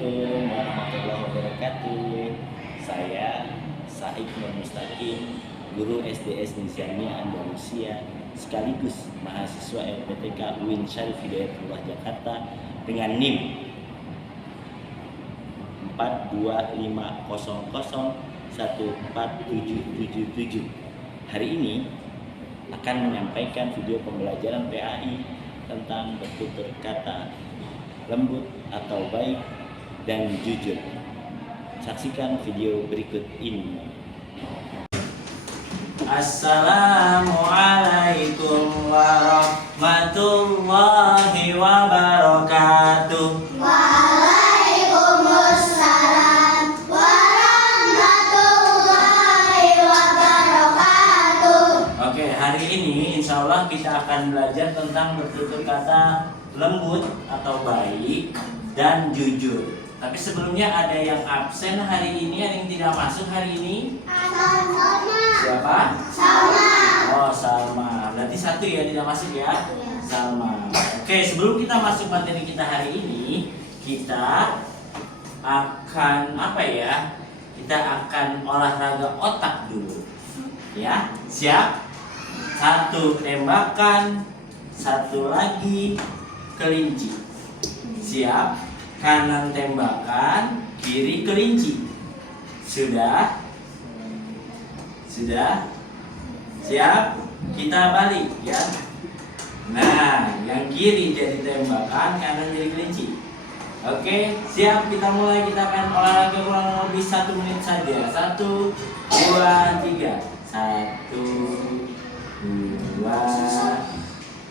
Assalamualaikum warahmatullahi wabarakatuh. Saya Said Nur Mustaqim, guru SDS Nizamiyah Andalusia, sekaligus mahasiswa LPTK UIN Syarif Hidayatullah Jakarta dengan NIM 42500147777. Hari ini akan menyampaikan video pembelajaran PAI tentang bertutur kata lembut atau baik dan jujur. Saksikan video berikut ini. Assalamualaikum warahmatullahi wabarakatuh. Waalaikumsalam warahmatullahi wabarakatuh. Oke, hari ini insya Allah kita akan belajar tentang bertutur kata lembut atau baik dan jujur. Tapi sebelumnya ada yang absen hari ini, ada yang tidak masuk hari ini. Salma. Siapa? Salma. Oh, Salma. Berarti satu ya tidak masuk ya? Salma. Oke, sebelum kita masuk materi kita hari ini, kita akan apa ya? Kita akan olahraga otak dulu. Ya, siap? Satu tembakan, satu lagi kelinci. Siap? Kanan tembakan, kiri kelinci. Sudah? Sudah? Siap? Kita balik ya. Nah, yang kiri jadi tembakan, kanan jadi kelinci. Oke, siap? Kita mulai. Kita akan olahraga kurang lebih 1 menit saja. 1, 2, 3. 1, 2,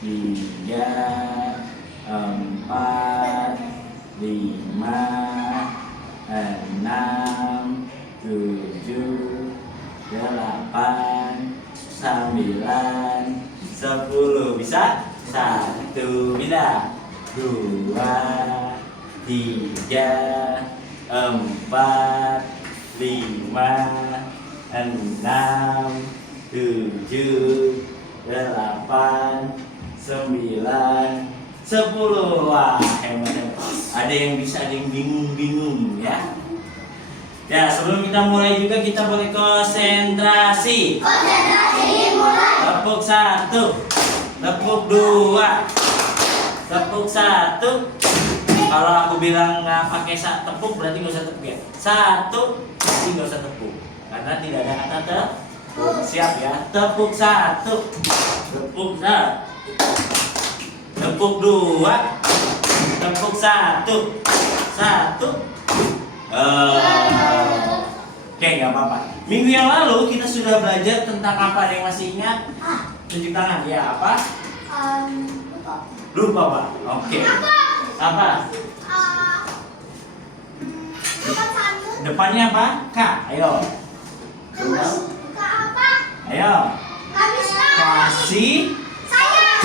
3, 4, 5, 6, 7, 8, 9, 10. Bisa? 1, bila? 2, 3, 4, 5, 6, 7, 8, 9, 10. Wah, hebat. Ada yang bisa, ada yang bingung-bingung ya. Ya, sebelum kita mulai juga kita boleh konsentrasi. Konsentrasi mulai. Tepuk 1, tepuk 2, tepuk 1. Kalau aku bilang nggak pakai tepuk berarti nggak usah tepuk ya. 1, berarti nggak usah tepuk karena tidak ada kata tepuk. Siap ya. Tepuk 1, tepuk 1. Tepuk 2, tepuk 1, 1. Oke, nggak apa-apa. Minggu yang lalu kita sudah belajar tentang apa? Ada yang masih ingat? Tunjuk tangan. Ya, apa? Lupa, Pak. Oke. Apa? Depannya apa? K. Ayo. Ayo. Kasih sayang.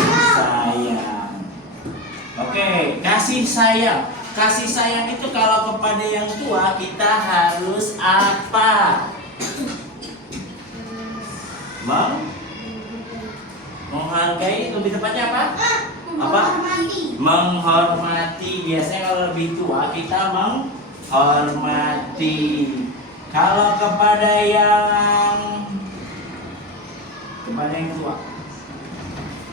Oke, kasih sayang. Kasih sayang itu kalau kepada yang tua kita harus apa? Menghargai, lebih tepatnya apa? Apa? Menghormati. Biasanya kalau lebih tua kita menghormati. Kalau kepada yang tua.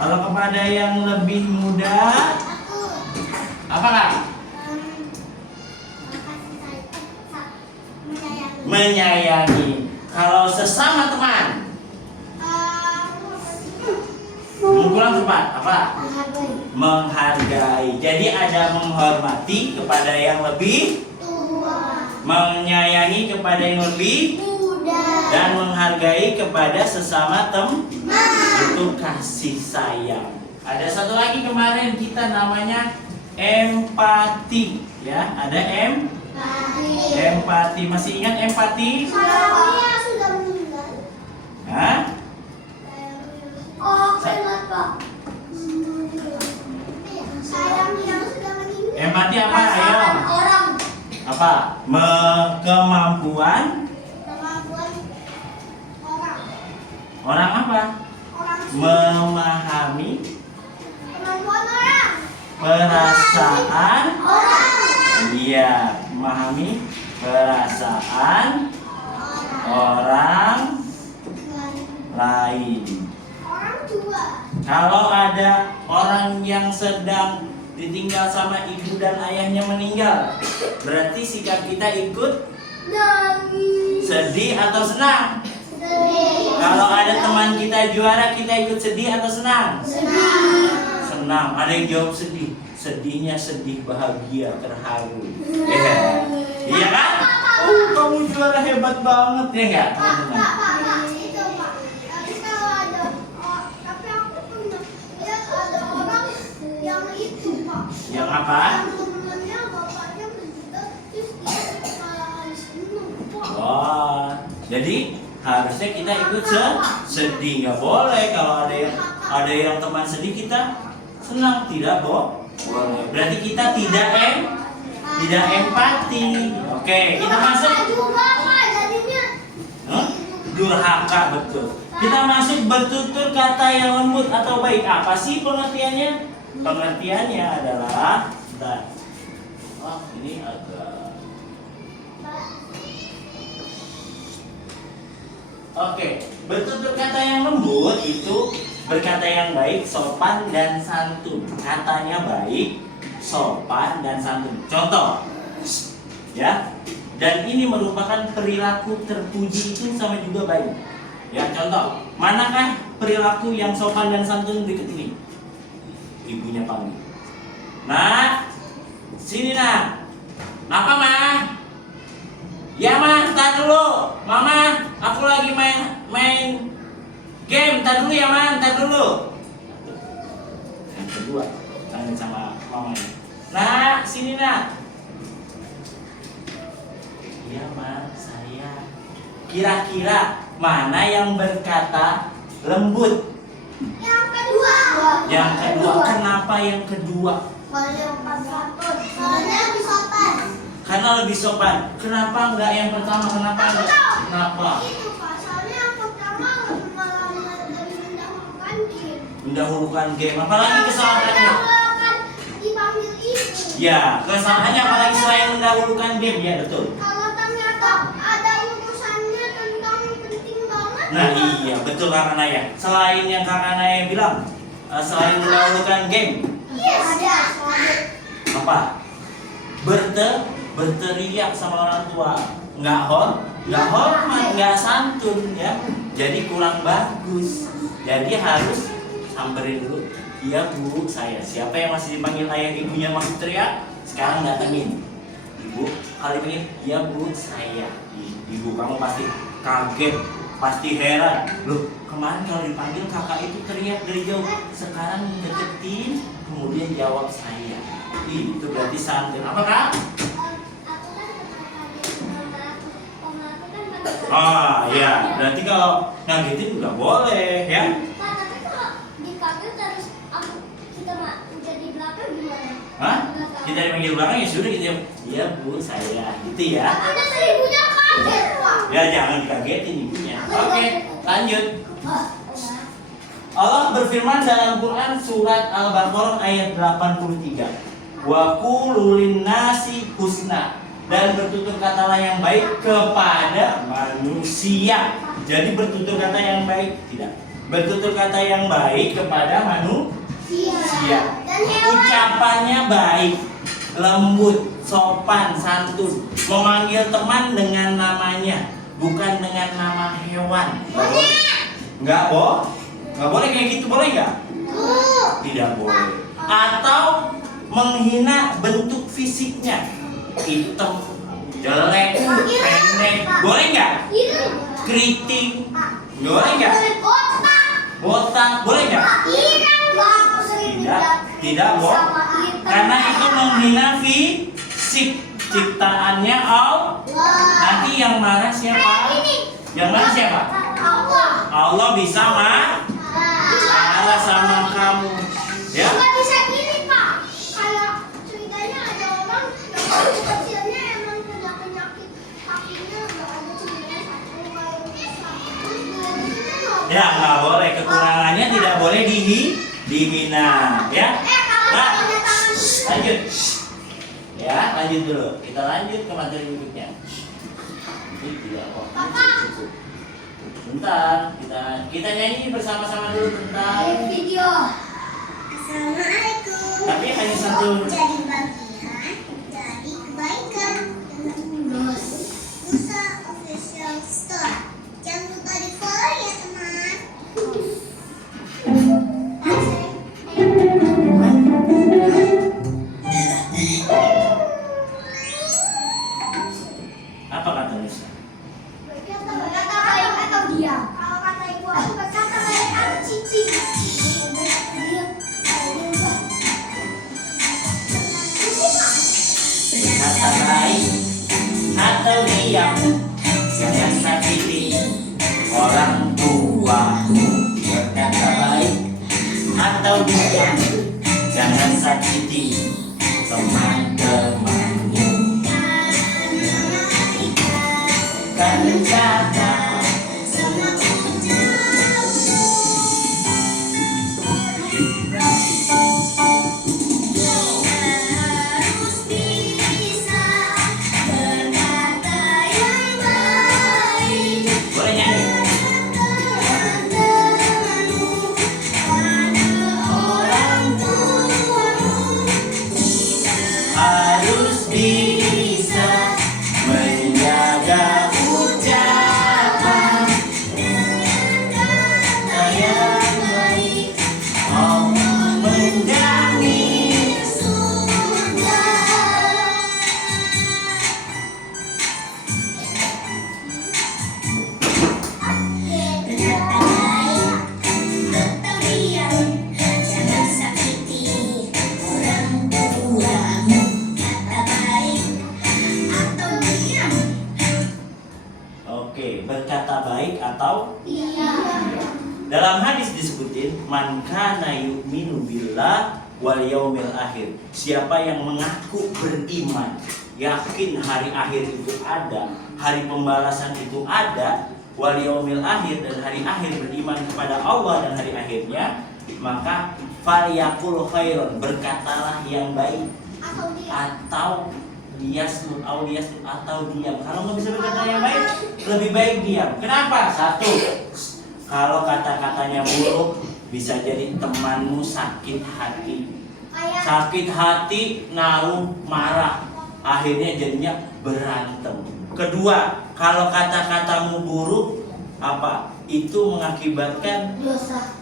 Kalau kepada yang lebih muda, apa Kak? Menyayangi. Kalau sesama teman, kurang tepat apa? Menghargai. Jadi ada menghormati kepada yang lebih Tua. menyayangi kepada yang lebih Muda. dan menghargai kepada sesama teman. Itu kasih sayang. Ada satu lagi kemarin kita namanya empati ya. Ada empati. Masih ingat empati? Sayangnya sudah meninggal. Hah? Oh, ingat Pak. Sayangnya sudah meninggal. Empati apa? Ayo. Perasaan orang. Apa? Kemampuan orang. orang apa? Orang. Memahami Kemampuan orang. perasaan Orang. Iya, memahami perasaan orang lain. Orang tua. Kalau ada orang yang sedang ditinggal sama ibu dan ayahnya meninggal, berarti sikap kita ikut Nangis. sedih atau senang? Sedih. Kalau ada teman kita juara, kita ikut sedih atau senang? Senang. Senang. Ada yang jawab sedih. Sedihnya sedih, bahagia, terharu. Iya. Iya kan? Oh, kamu juara hebat banget ya enggak, teman-teman? Pak, itu Pak. Tapi kalau ada, tapi aku pernah lihat ada orang yang itu Pak. Yang apa? Yang temennya bapaknya meninggal, terus dia kayak seneng Pak. Oh, jadi harusnya kita ikut sedih, nggak boleh. Kalau ada yang teman sedih kita senang, tidak boleh. Berarti kita tidak empati. Oke, kita masuk. Juga Pak, jadinya. Durhaka, betul. Kita masuk bertutur kata yang lembut atau baik. Apa sih pengertiannya? Pengertiannya adalah, bentar. Oh, ini agak. Oke, bertutur kata yang lembut itu berkata yang baik, sopan dan santun. Katanya baik, sopan dan santun. Contoh, ya. Dan ini merupakan perilaku terpuji itu sama juga baik. Ya, contoh, manakah perilaku yang sopan dan santun berikut ini? Ibunya panggil. Nah, sini nak. Apa mah? Ya mah, tar dulu. Mama, aku lagi main game. Tar dulu ya mah, tar dulu. Yang kedua, tanya sama mamanya. Nah, sini nak. Iya mah, saya. Kira-kira mana yang berkata lembut? Yang kedua. Yang kedua. Kenapa yang kedua? Soalnya lebih sopan. Karena lebih sopan. Kenapa enggak yang pertama? Kenapa Aku enggak? tahu. Kenapa? Itu Pak, soalnya yang pertama malah lebih mendahulukan game. Mendahulukan game. Apalagi kesalahannya? Mendahulukan dipanggil ibu. Ya, kesalahannya apalagi selain mendahulukan game, ya betul. Kalau ternyata ada urusannya tentang penting banget. Nah iya, betul Kakak Naya. Selain yang Kakak Naya bilang, selain mendahulukan game, Yes. Ada. apa? Berteriak sama orang tua, nggak hormat, nggak santun, ya. Jadi kurang bagus. Jadi harus samperin dulu. Iya bu, saya. Siapa yang masih dipanggil ayah ibunya masih teriak? Sekarang datengin. Ibu, kali ini, iya bu, saya. Ibu kamu pasti kaget, pasti heran. Loh, kemarin kalau dipanggil kakak itu teriak dari jauh. Sekarang deketin, kemudian jawab saya. Itu berarti santun. Apa kak? Ah, ya. Berarti kalau ngagetin nggak boleh, ya. Pak, tapi kalau dipanggil terus kita udah di belakang gimana? Hah? Kita dipanggil belakang ya sudah gitu ya. Iya bu, saya. Gitu ya. Ada ibunya kaget Pak. Ya jangan dikagetin ibunya. Oke, lanjut. Allah berfirman dalam Quran surat Al-Baqarah ayat 83. Wa qulu lin-nasi husna, dan bertutur katalah yang baik kepada manusia. Jadi bertutur kata yang baik tidak. Bertutur kata yang baik kepada manusia. Dan hewan. Ucapannya baik, lembut, sopan, santun. Memanggil teman dengan namanya, bukan dengan nama hewan. Nggak boleh kayak gitu, boleh nggak? Tidak boleh. Atau menghina bentuk fisiknya, hitam, jelek, pendek, boleh nggak? Keriting, boleh nggak? Botak, boleh nggak? Tidak boleh. Karena itu menghina fisik ciptaannya Allah. Nanti yang marah siapa? Yang marah siapa? Allah bisa marah sama kamu, ya? Nggak bisa gini Pak. Kayak ceritanya ada orang yang waktu kecilnya emang punya penyakit kakinya nggak ada cedera satu kayak rusak. Terus dia Ya nggak boleh, kekurangannya tidak boleh dihina, ya. kalau Nah, punya tangan lanjut. Ya, lanjut dulu. Kita lanjut ke materi berikutnya. Ini tidak kok. Cukup. Bentar, kita nyanyi bersama-sama dulu tentang video. Assalamualaikum. Tapi hanya satu. Jadi bagian dari kebaikan terus Musa Official Store. Jangan lupa di follow ya teman. Apa kata Nisa? Berkata baik atau diam? Kalau kata ibu aku berkata baik atau cici. Berkata baik atau diam, jangan sakiti orang tuamu. Berkata baik atau diam, jangan sakiti teman-temanmu. Berkata Harus bisa berkata yang baik. boleh nyanyi. Teman-temanmu, pada orang tuamu. Harus bisa menjaga ucapan kata yang baik. Oh, menjamin Surga. Berkata baik atau diam, jangan sakiti orang tuamu. Kata baik atau diam. Oke, berkata baik atau Diam. dalam hadis disebutin man kana yu'minu billah wal yaumil akhir. Siapa yang mengaku beriman, yakin hari akhir itu ada, hari pembalasan itu ada, wal yaumil akhir dan hari akhir, beriman kepada Allah dan hari akhirnya, maka falyaqul khairon, berkatalah yang baik, Atau diam. atau liyasmut atau diam. Kalau nggak bisa berkata yang baik, lebih baik diam. Kenapa? Satu, kalau kata-katanya buruk bisa jadi temanmu sakit hati. Kayak Sakit hati, naruh, marah, akhirnya jadinya berantem. Kedua, kalau kata-katamu buruk, apa? Itu mengakibatkan dosa.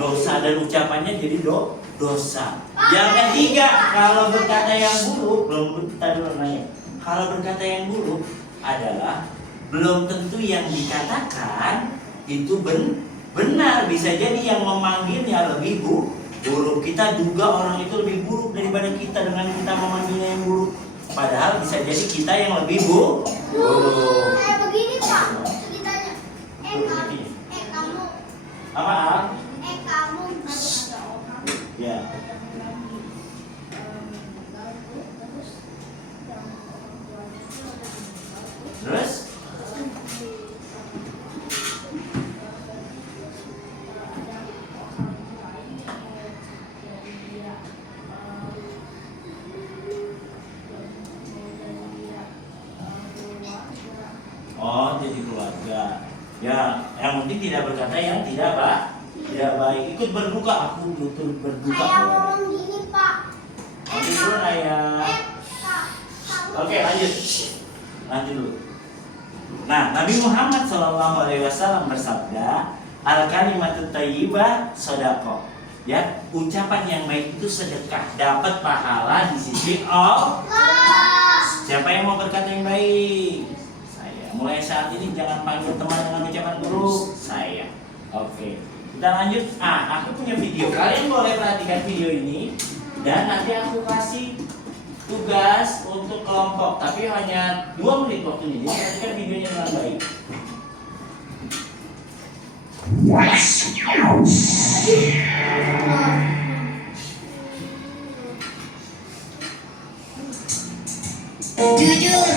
dosa dan ucapannya jadi dosa. Yang ketiga, kalau berkata yang buruk, kalau berkata yang buruk adalah belum tentu yang dikatakan itu benar. Bisa jadi yang memanggilnya lebih buruk. Kita duga orang itu lebih buruk daripada kita dengan kita memanggilnya yang buruk. Padahal bisa jadi kita yang lebih buruk. Kayak begini Pak ceritanya. Kamu. Apa? Al? Kamu. Ada orang. Ya. Terus? Oh, jadi keluarga. Ya, yang penting tidak berkata yang tidak baik. Ikut berduka, aku turut berduka. Kayak ngomong gini Pak. Lanjut dulu Naya. Oke, lanjut dulu. Nah, Nabi Muhammad SAW bersabda, al kalimatut thayyibah shadaqah. Ya, ucapan yang baik itu sedekah, dapat pahala di sisi Allah. Siapa yang mau berkata yang baik? Saya. Mulai saat ini jangan panggil teman dengan ucapan buruk. Saya. Oke. Kita lanjut. Aku punya video. Kalian boleh perhatikan video ini dan nanti aku kasih tugas untuk kelompok, tapi hanya 2 menit waktunya. Jadi perhatikan videonya dengan baik. Jujur.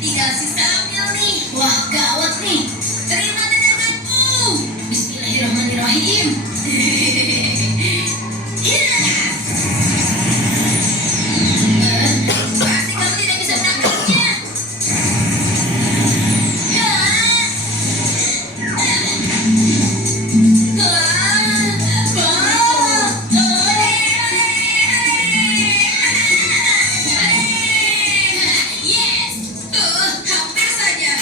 Tinggal si Samuel nih. Wah, gawat nih. Terima tendanganku. Bismillahirrahmanirrahim. Pasti kamu tidak bisa menangkapnya. Yes, hampir saja.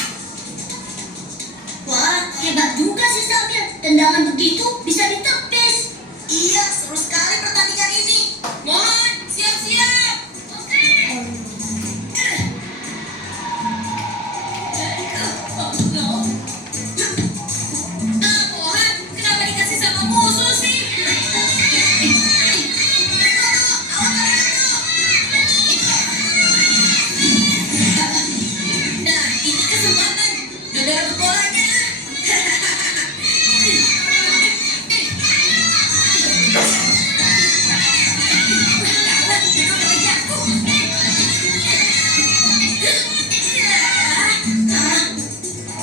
Wah, hebat juga sih Samuel. Tendangan begitu bisa ditepis. Iya, seru sekali pertandingan ini. Mohon, siap-siap. Oke. Mohon, kenapa dikasih sama musuh sih? Nah, ini kesempatan. Dodo rebut bolanya.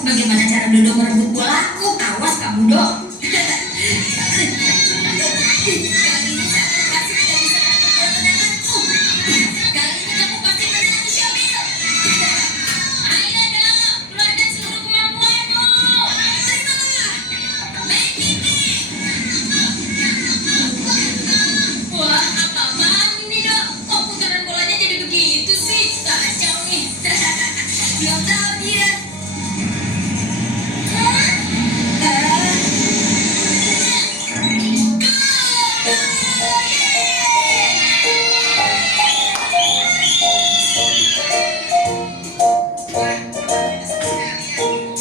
Bagaimana cara Dodo merebut bolaku? Awas kamu, Dok. Kali ini saya pasti tidak bisa merebut tendanganku. Kali ini kamu pasti menang, Syamil. Ayo, Dok, keluarkan seluruh kemampuanmu. Terimalah. Main ini. Wah, apa-apaan ini, Dok? Kok putaran bolanya jadi begitu sih? Kacau nih. Belum tahu dia.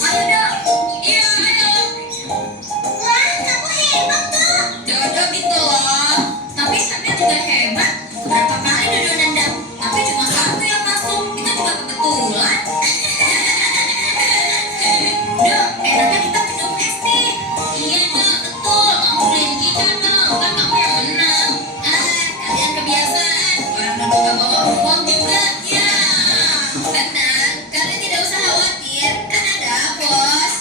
Ayo, Dok. Iya, ayo. Wah, kamu hebat tuh. Dodo gitu loh. Tapi Samuel juga hebat. Berapa kali Dodo nendang, tapi cuma satu yang masuk. Itu juga kebetulan. Dok, enaknya kita minum es nih. Iya, Dok, betul. Kamu beliin kita, Dok. Kan kamu yang menang. Kalian kebiasaan. Orang Dodo gak bawa uang juga. Ya, tenang. Kalian tidak usah khawatir. Kan ada bos.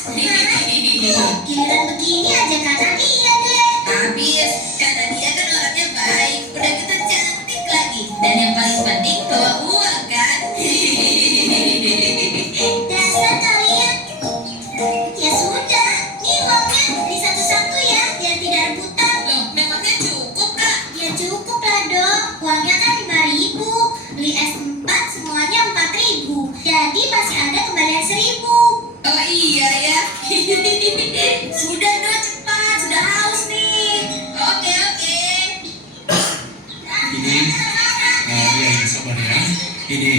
Giliran begini aja karena dia deh. Habis, karena dia kan orangnya baik, udah gitu cantik lagi, dan yang paling penting bawa uang kan? Dasar kalian. Ya sudah, nih uangnya beli satu-satu ya, biar tidak rebutan. Loh, memangnya cukup kak? Ya cukup lah dok, uangnya kan 5.000. Beli es 4 semuanya 4.000. Jadi masih ada kembalian 1.000. Oh iya ya. Sudah dong, cepat, sudah haus nih. Oke. Ini, ya sabar ya. Ini,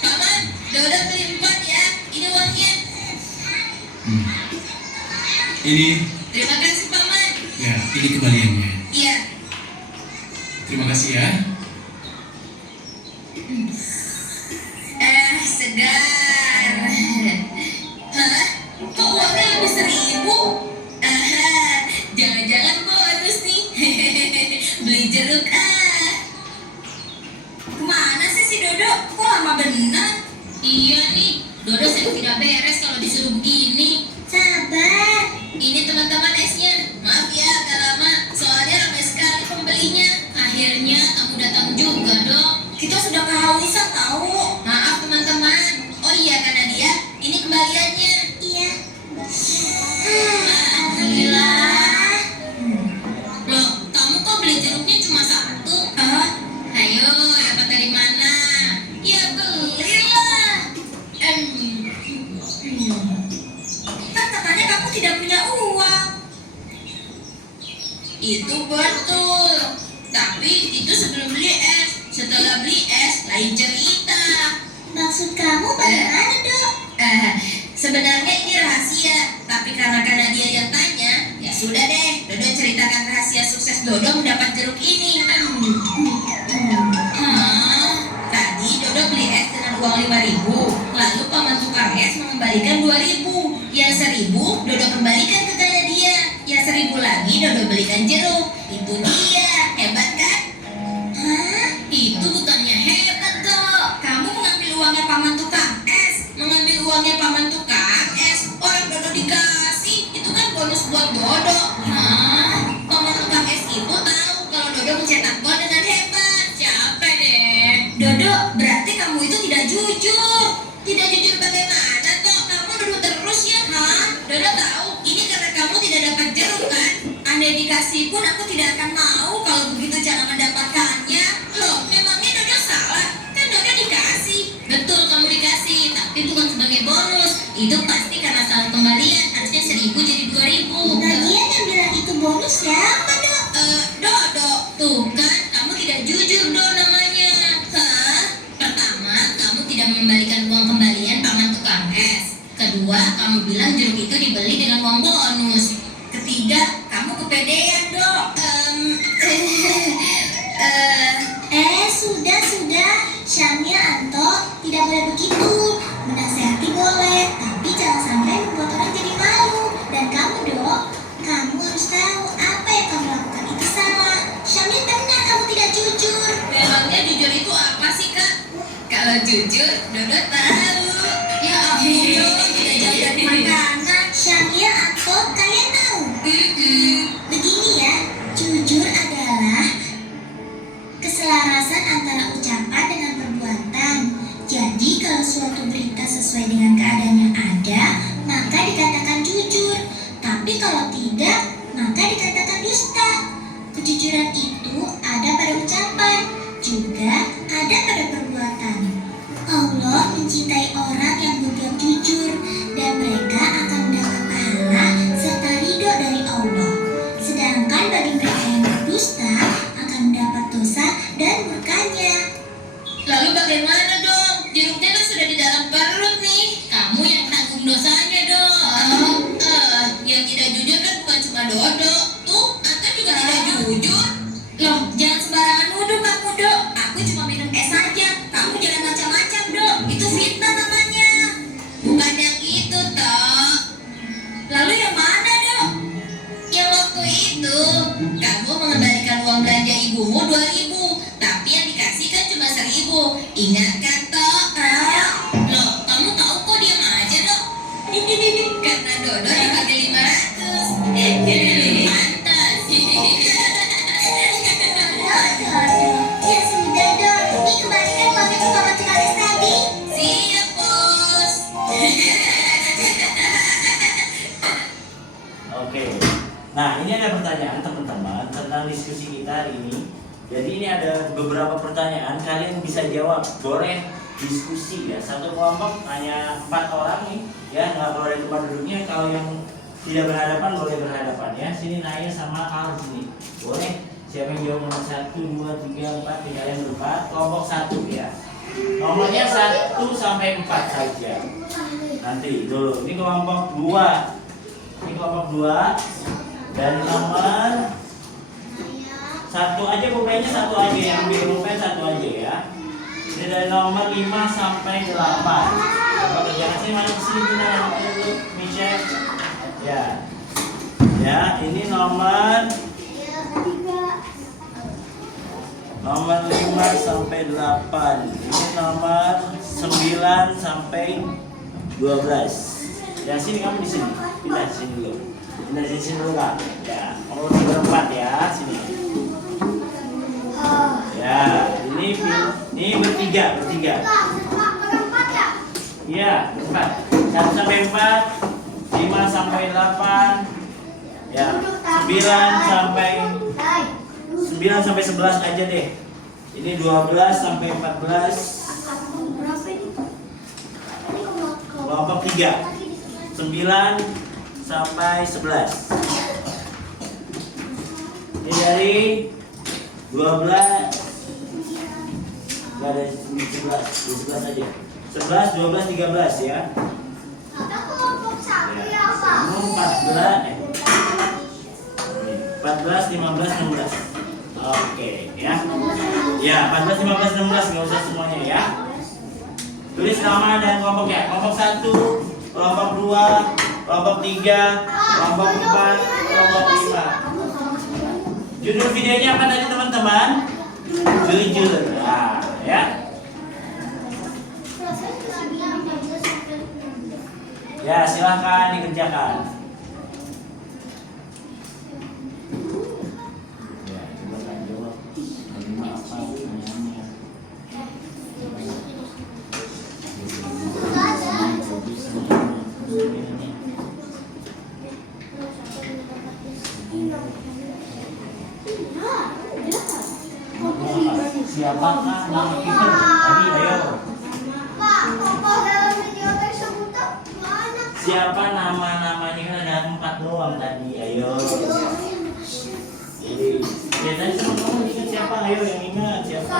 Paman, Dodo beli 4 ya. Ini uangnya. ini, Terima kasih paman. ya, ini kembaliannya. Iya. Terima kasih ya. Segar. Hah? Kok uangnya lebih 1.000? Jangan-jangan bonus nih. Beli jeruk Kemana sih si Dodo? Kok lama benar? Iya nih, Dodo saya tidak beres kalau disuruh begini. Sabar. Ini teman-teman esnya. Maaf ya agak lama, soalnya ramai sekali pembelinya. Akhirnya kamu datang juga, Dok. Kita sudah kehausan tahu. Maaf teman-teman. Oh iya karena dia, ini kembaliannya. Iya. Alhamdulillah. Loh, kamu kok beli jeruknya cuma 1? Ayo, dapat dari mana? Ya belilah. Kan katanya kamu tidak punya uang. Itu betul. Tapi itu sebelum beli es. Setelah beli es, lain cerita. Maksud kamu bagaimana dok? Sebenarnya ini rahasia. Tapi karena dia yang tanya, ya sudah deh. Dodo ceritakan rahasia sukses Dodo mendapat jeruk ini. Tadi Dodo beli es dengan uang 5.000. Lalu paman tukang es mengembalikan 2.000. Yang 1.000 Dodo kembalikan ke dia. Yang 1.000 lagi Dodo belikan jeruk. Itu dia, hebat kan? Itu bukannya hebat dok. Kamu jujur. Tidak jujur bagaimana toh? Kamu dulu terus ya, ha? Dodo tahu, ini karena kamu tidak dapat jeruk kan? Andai dikasih pun aku tidak akan mau kalau begitu cara mendapatkannya. Loh, memangnya Dodo salah? Kan Dodo dikasih. Betul kamu dikasih, tapi bukan sebagai bonus. Itu pasti karena salah pembalian. Harusnya 1.000 jadi 2.000. Lagian yang bilang itu bonus siapa, Dok? Dodo, tuh kan kamu tidak jujur do namanya. Hah? Pertama, kamu tidak mengembalikan uang kembalian paman tukang es. Kedua, kamu bilang jeruk itu dibeli dengan uang bonus. Ketiga, kamu kepedean do. Sudah. Syamil, Anto, tidak boleh begitu. Menasehati boleh, tapi jangan sampai membuat orang jadi malu. Dan kamu, Dok, kamu harus tahu apa yang kamu lakukan itu salah. Syamil benar, kamu tidak jujur. Memangnya jujur itu apa sih kak? Kalau jujur, Dodo tahu. Ya ampun, Dodo tidak jauh dari makanan. Syamil, Anto, kalian tahu? Begini ya, jujur adalah keselarasan antara ucapan dengan perbuatan. Jadi kalau suatu berita sesuai dengan keadaan yang ada, maka dikatakan jujur. Tapi kalau tidak, maka dikatakan dusta. Kejujuran itu ada pada ucapan, juga ada pada perbuatan. Allah mencintai orang yang berbuat jujur, dan mereka akan mendapat pahala serta ridho dari Allah. Sedangkan bagi mereka yang berdusta akan mendapat dosa dan murkanya. Lalu bagaimana dong? Jeruknya kan sudah di dalam perut nih. Kamu yang tanggung dosanya dong. Yang tidak jujur kan bukan cuma Dodo. Tuh, Anta juga tidak jujur. Loh, jangan sembarangan nuduh kamu, Dok. Aku cuma minum es saja. Kamu jangan macam-macam, Dok. Itu fitnah namanya. Bukan yang itu, toh. Lalu yang mana, Dok? Yang waktu itu, kamu mengembalikan uang belanja ibumu 2.000. Tapi yang dikasih kan cuma 1.000. Ingat kan, toh? Loh, kamu tahu kok diam aja, Dok? Karena Dodo dipakai 500. Pantas. Ya sudah, Dok. Ini kembalikan uangnya ke paman tukang es tadi. Siap, Bos. Oke. Nah, ini ada pertanyaan teman-teman tentang diskusi kita hari ini. Jadi ini ada beberapa pertanyaan, kalian bisa jawab. Boleh diskusi ya. Satu kelompok hanya 4 orang nih, ya nggak boleh tempat duduknya. Kalau yang tidak berhadapan boleh berhadapan ya. Sini Naya sama Al sini. Boleh. Siapa yang jawab nomor 1, 2, 3, 4, kalian berempat. Kelompok 1 ya. Nomornya 1 sampai 4 saja. Nanti dulu. Ini kelompok 2. Ini kelompok 2. Dan nomor 1 aja, pokoknya 1 aja, yang ambil pokoknya 1 aja ya. Ini dari nomor 5 sampai 8. Kalau jangan sini masuk sini kita dulu, Michelle. Ya. Ya, ini nomor 5 sampai 8. Ini nomor 9 sampai 12. Ya, sini kamu di sini. Pindah di sini dulu. Pindah di sini dulu, Kak. Ya, kamu berempat ya, sini. Ya, ini bertiga. Berempat ya? Iya, berempat. 1 sampai 4, 5 sampai 8, ya, 9 sampai 11 aja deh. Ini 12 sampai 14. Berapa ini? Kelompok 3. 9 sampai 11. Ini dari 12. Enggak ada 11 aja. 11, 12, 13 ya. Ada kelompok 1 ya, Pak? Ini 14, 15, 16. Oke, ya. Ya, 14, 15, 16 nggak usah semuanya ya. Tulis nama dan kelompoknya. Kelompok 1, kelompok 2, kelompok 3, kelompok 4, kelompok 5. Judul videonya apa tadi teman-teman? Jujur. Nah, ya. Ya, silahkan dikerjakan. Ya, coba kan jawab. Apa pertanyaannya? Siapakah nama kita? Tadi ayo. Pak, tokoh dalam video tersebut mana? Siapa nama-namanya kan ada 4 doang tadi. Ayo. Jadi, ya tadi kamu ingat siapa? Ayo yang ingat siapa?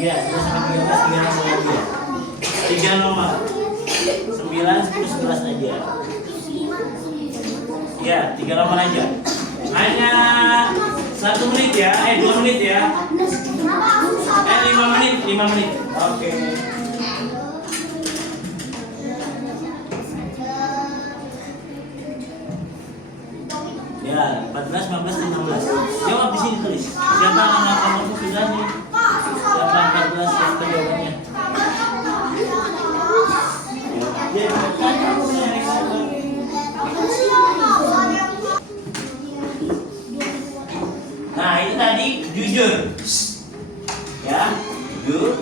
Iya, 2 sampai 13 tinggal langsung lagi ya. 3 nomor. 9, 10, 11 aja. Iya, 3 nomor aja. Hanya 1 menit ya, 2 menit ya. 5 menit, 5 menit. Oke. Ya, 14, 15, 16. Jawab di sini tulis. Siapa nama kamu sudah nih? Siapa 14 yang jawabannya? Ya, kan kamu yang salah. Nah, ini tadi jujur. Ya, jujur.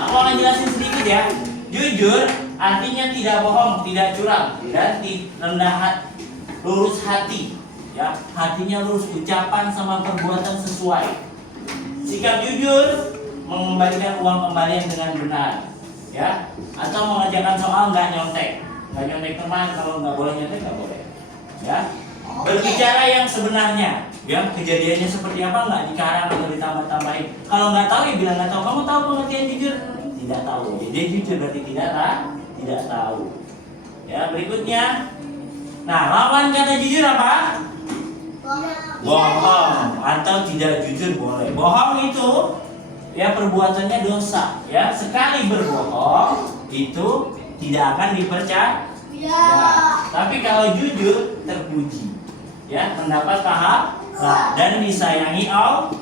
Aku akan jelasin sedikit ya. Jujur artinya tidak bohong, tidak curang, dan rendah hati, lurus hati. Ya, hatinya lurus, ucapan sama perbuatan sesuai. Sikap jujur mengembalikan uang kembalian dengan benar, ya, atau mengerjakan soal nggak nyontek teman, kalau nggak boleh nyontek nggak boleh, ya. Berbicara yang sebenarnya, ya, kejadiannya seperti apa nggak dikarang atau ditambah-tambahin. Kalau nggak tahu ya bilang nggak tahu. Kamu tahu pengertian jujur? Tidak tahu. Jadi jujur berarti tidak tahu. Ya, berikutnya. Nah, lawan kata jujur apa? Bohong atau tidak jujur boleh. Bohong itu ya perbuatannya dosa. Ya, sekali berbohong itu tidak akan dipercaya. Ya, tapi kalau jujur terpuji. Ya, mendapat pahala dan disayangi Allah.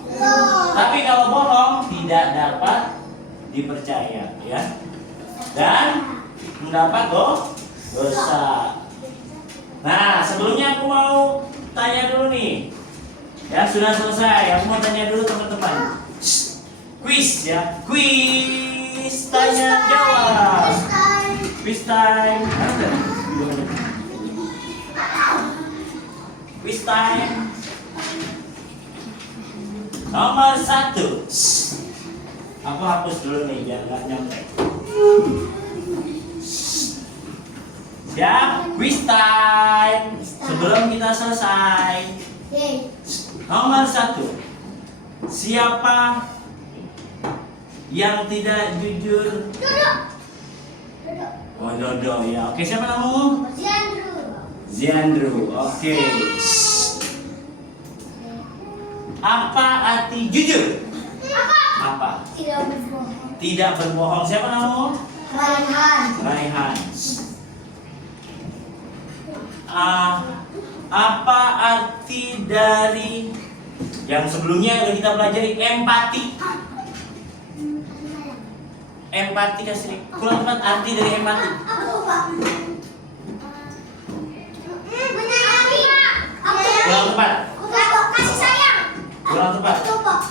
Tapi kalau bohong tidak dapat dipercaya, ya, dan mendapat dosa. Nah, sebelumnya aku mau tanya dulu nih, ya, sudah selesai. Aku mau tanya dulu teman-teman. Quiz ya, quiz tanya jawab. Quiz time. Quiz time. Nomor 1. Aku hapus dulu nih biar nggak nyontek. Siap, quiz time. Sebelum kita selesai. Nomor 1. Siapa yang tidak jujur? Oh, Dodo ya. Oke, siapa namamu? Ziandru. Oke. Apa arti jujur? Apa? Tidak berbohong. Siapa namamu? Raihan. Apa arti dari yang sebelumnya udah kita pelajari? Empati. Empati kasih kurang tepat arti dari empati. Kurang tepat. Kasih sayang. Kurang tepat.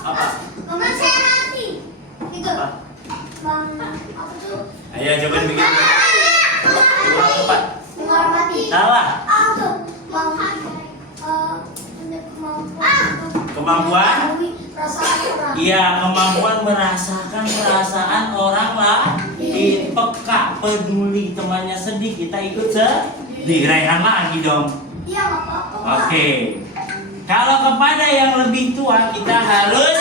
Apa? Saya hati. Itu. Apa? Apa tuh? Ayo coba bikin. Kurang tepat. Menghormati. Salah. Kemampuan? Iya, kemampuan merasakan perasaan orang lain. Peka, peduli, temannya sedih, kita ikut sedih. Raihan lagi dong. Iya, nggak apa-apa. Oke. Kalau kepada yang lebih tua kita harus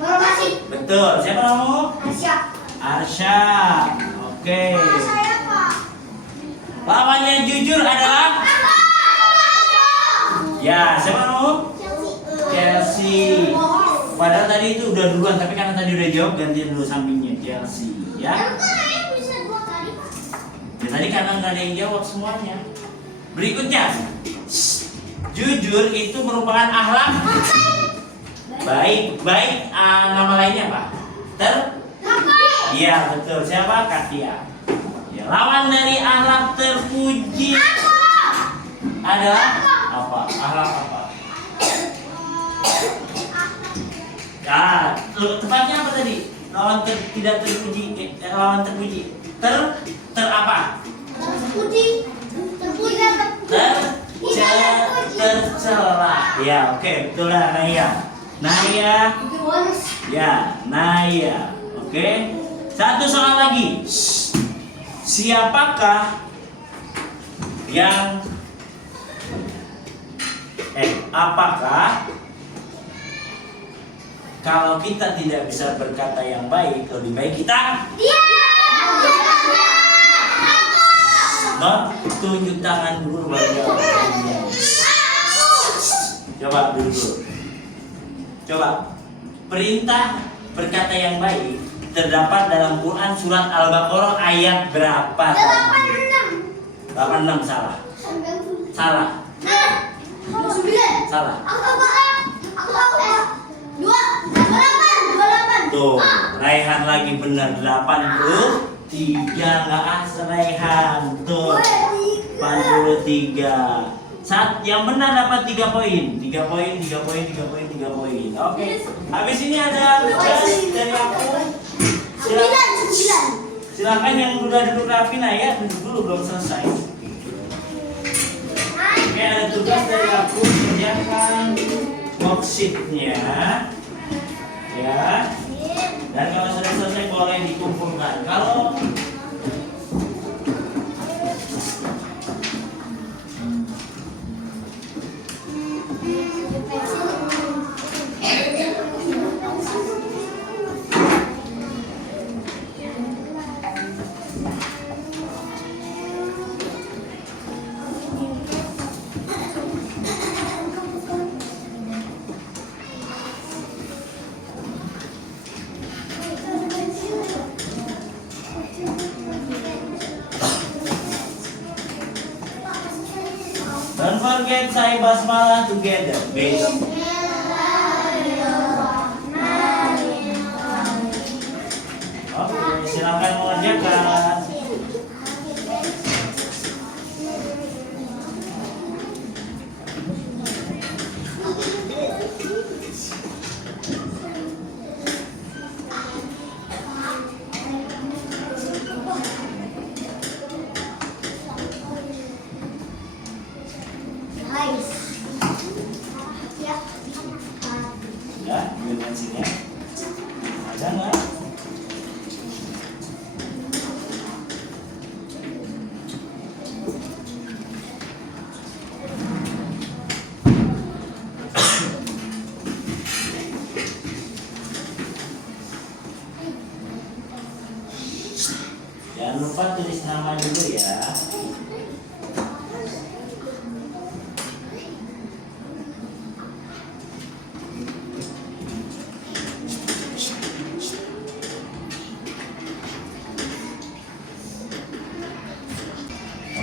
Menghormati. betul. Siapa namamu? Arsya. Arsya. Oke. Saya, Pak. Lawannya jujur adalah ya, siapa namamu? Chelsea. Padahal tadi itu udah duluan, tapi karena tadi udah jawab gantian dulu sampingnya Chelsea, ya. Ya tadi karena nggak ada yang jawab semuanya. Berikutnya, jujur itu merupakan akhlak baik. Nama lainnya apa? Iya betul. Siapa? Katia. Ya, lawan dari akhlak terpuji adalah apa? Akhlak apa? Ya, tepatnya apa tadi? Lawan tidak terpuji, lawan terpuji. Ter apa? Terpuji. Terpuji. tercela. Ya, oke, betul lah Naya. Naya. Ya, Naya. Oke. Satu soal lagi. Siapakah yang apakah kalau kita tidak bisa berkata yang baik, lebih baik kita tunjuk tangan dulu baru jawab. Coba dulu. Coba. Perintah berkata yang baik terdapat dalam Quran surat Al-Baqarah ayat berapa? 86 salah. Salah. Salah. Tuh, Raihan lagi benar 83 nggak Raihan tuh 83. Yang benar dapat 3 poin. 3 poin. Oke. Habis ini ada tugas dari aku. Silakan yang udah duduk rapi ya, duduk dulu belum selesai. Oke, ada tugas dari aku, kerjakan worksheetnya. Ya. Dan kalau sudah selesai boleh dikumpulkan. Kalau don't forget say basmalah together, please. Oke, silakan mengerjakan. Ya, dengan sini. Ada nggak? Jangan lupa tulis nama dulu ya.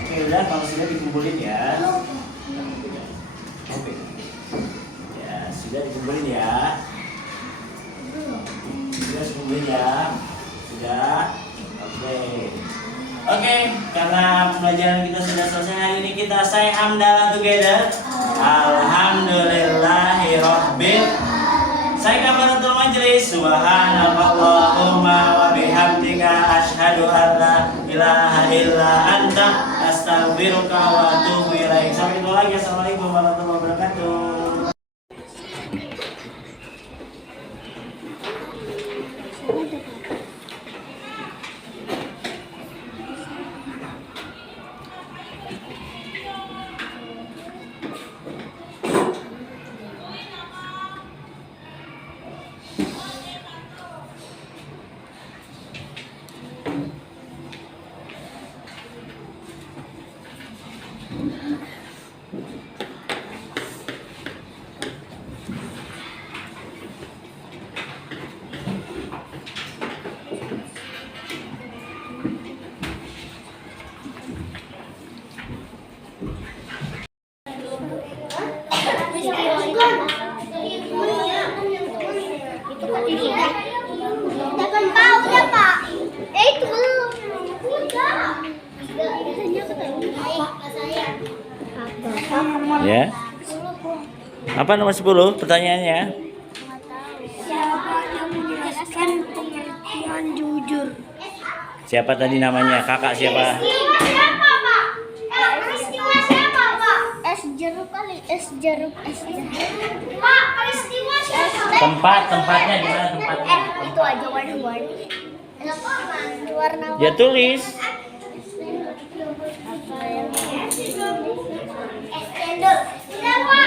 Oke, udah kalau sudah dikumpulin ya. Oke. Ya, sudah dikumpulin ya. Sudah dikumpulin ya. Sudah. Oke, karena pembelajaran kita sudah selesai hari ini, kita say hamdalah together. Alhamdulillahirabbil. Saya kafaratul majlis. Subhanallahumma wa bihamdika asyhadu an la ilaha illa anta astaghfiruka wa atubu ilaik. Sampai ketemu lagi. Assalamualaikum warahmatullahi wabarakatuh. Ya. Apa nomor 10 pertanyaannya? Siapa yang menjelaskan pengertian jujur? Siapa tadi namanya? Kakak siapa? S. Es jeruk, es jahat. Pak, peristiwa siapa? Tempatnya di mana tempatnya? Itu aja warna-warni. Warna Ya tulis. apa yang es cendol. Siapa?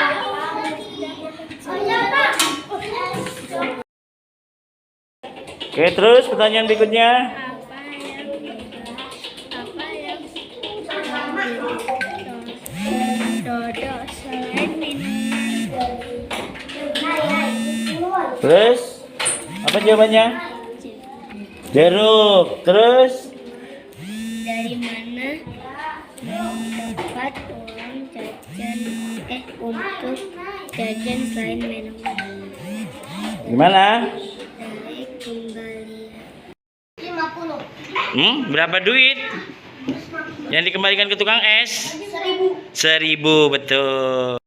Oke, terus pertanyaan berikutnya. Dodo selain minuman. Terus apa jawabannya? Jeruk. Terus Dari mana dapat uang jajan untuk jajan selain minuman? gimana? Dari kembalian. 50. Berapa duit yang dikembalikan ke tukang es? 1000. 1000, betul.